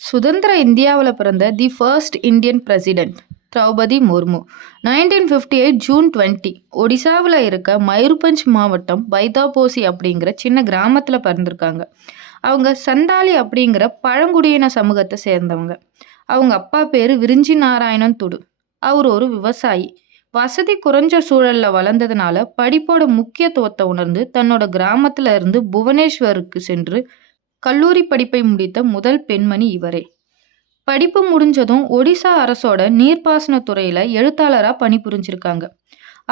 சுதந்திர இந்தியாவில் பிறந்த the first Indian president Draupadi Murmu 1958 June 20 ஒடிசாவில் இருக்க மயூர்பஞ்ச் மாவட்டம் பைதாபோசி அப்படிங்கிற சின்ன கிராமத்தில் பிறந்திருக்காங்க. அவங்க சந்தாலி அப்படிங்கிற பழங்குடியின சமூகத்தை சேர்ந்தவங்க. அவங்க அப்பா பேர் விரிஞ்சி நாராயணன் துடு. அவர் ஒரு விவசாயி. வசதி குறைஞ்ச சூழல்ல வளர்ந்ததுனால படிப்போட முக்கியத்துவத்தை உணர்ந்து தன்னோட கிராமத்துல இருந்து புவனேஸ்வருக்கு சென்று கல்லூரி படிப்பை முடித்த முதல் பெண்மணி இவரே. படிப்பு முடிஞ்சதும் ஒடிசா அரசோட நீர்ப்பாசன துறையில எழுத்தாளரா பணிபுரிஞ்சிருக்காங்க.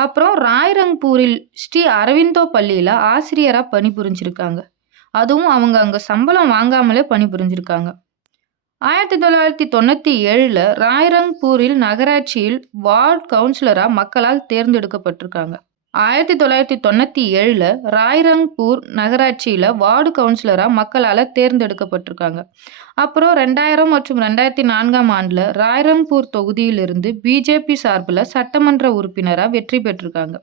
அப்புறம் ராய்ரங்பூரில் ஸ்ரீ அரவிந்தோ பள்ளியில ஆசிரியரா பணிபுரிஞ்சிருக்காங்க. அதுவும் அவங்க அங்க சம்பளம் வாங்காமலே பணிபுரிஞ்சிருக்காங்க. 1997 ராய்ரங்பூரில் நகராட்சியில் வார்டு கவுன்சிலரா மக்களால் தேர்ந்தெடுக்கப்பட்டிருக்காங்க. 1997 ராய்ரங்பூர் நகராட்சியில் வார்டு கவுன்சிலராக மக்களால் தேர்ந்தெடுக்கப்பட்டிருக்காங்க. அப்புறம் 2000 மற்றும் 2004 ஆண்டில் ராய்ரங்பூர் தொகுதியிலிருந்து பிஜேபி சார்பில் சட்டமன்ற உறுப்பினராக வெற்றி பெற்றிருக்காங்க.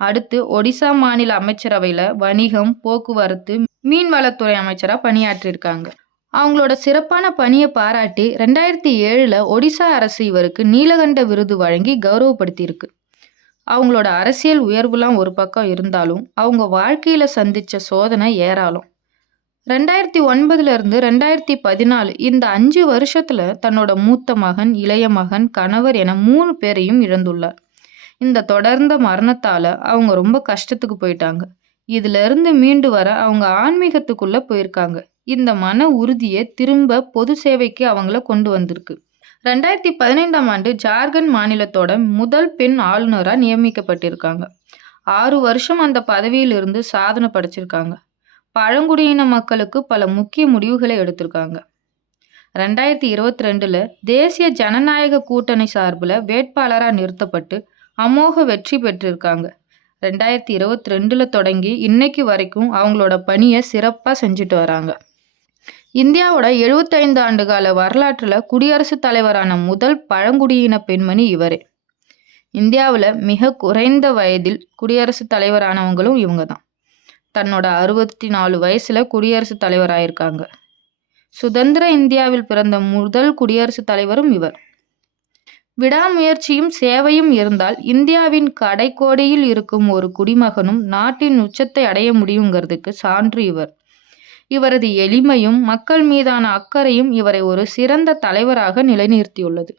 அடுத்து ஒடிசா மாநில அமைச்சரவையில் வணிகம், போக்குவரத்து, மீன்வளத்துறை அமைச்சராக பணியாற்றியிருக்காங்க. அவங்களோட சிறப்பான பணியை பாராட்டி 2007 ஒடிசா அரசு இவருக்கு நீலகண்ட விருது வழங்கி கௌரவப்படுத்தியிருக்கு. அவங்களோட அரசியல் உயர்வுலாம் ஒரு பக்கம் இருந்தாலும் அவங்க வாழ்க்கையில் சந்தித்த சோதனை ஏராளம். 2009 இருந்து 2014 இந்த 5 வருஷத்தில் தன்னோட மூத்த மகன், இளைய மகன், கணவர் என 3 பேரையும் இழந்துள்ளார். இந்த தொடர்ந்த மரணத்தால் அவங்க ரொம்ப கஷ்டத்துக்கு போயிட்டாங்க. இதிலிருந்து மீண்டு வர அவங்க ஆன்மீகத்துக்குள்ளே போயிருக்காங்க. இந்த மன உறுதியை திரும்ப பொது சேவைக்கு அவங்கள கொண்டு வந்திருக்கு. 2015 ஆண்டு ஜார்க்கண்ட் மாநிலத்தோட முதல் பெண் ஆளுநராக நியமிக்கப்பட்டிருக்காங்க. 6 வருஷம் அந்த பதவியில் இருந்து சாதனை படைச்சிருக்காங்க. பழங்குடியின மக்களுக்கு பல முக்கிய முடிவுகளை எடுத்திருக்காங்க. 2022 தேசிய ஜனநாயக கூட்டணி சார்பில் வேட்பாளராக நிறுத்தப்பட்டு அமோக வெற்றி பெற்றிருக்காங்க. 2022 தொடங்கி இன்னைக்கு வரைக்கும் அவங்களோட பணியை சிறப்பாக செஞ்சுட்டு வராங்க. இந்தியாவோட 75 ஆண்டுகால வரலாற்றில் குடியரசுத் தலைவரான முதல் பழங்குடியின பெண்மணி இவரே. இந்தியாவில் மிக குறைந்த வயதில் குடியரசுத் தலைவரானவங்களும் இவங்க தான். தன்னோட 64 வயசில் குடியரசுத் தலைவராயிருக்காங்க. சுதந்திர இந்தியாவில் பிறந்த முதல் குடியரசுத் தலைவரும் இவர். விடாமுயற்சியும் சேவையும் இருந்தால் இந்தியாவின் கடைக்கோடியில் இருக்கும் ஒரு குடிமகனும் நாட்டின் உச்சத்தை அடைய முடியுங்கிறதுக்கு சான்று இவர். இவரது எளிமையும் மக்கள் மீதான அக்கறையும் இவரை ஒரு சிறந்த தலைவராக நிலைநிறுத்தியுள்ளது.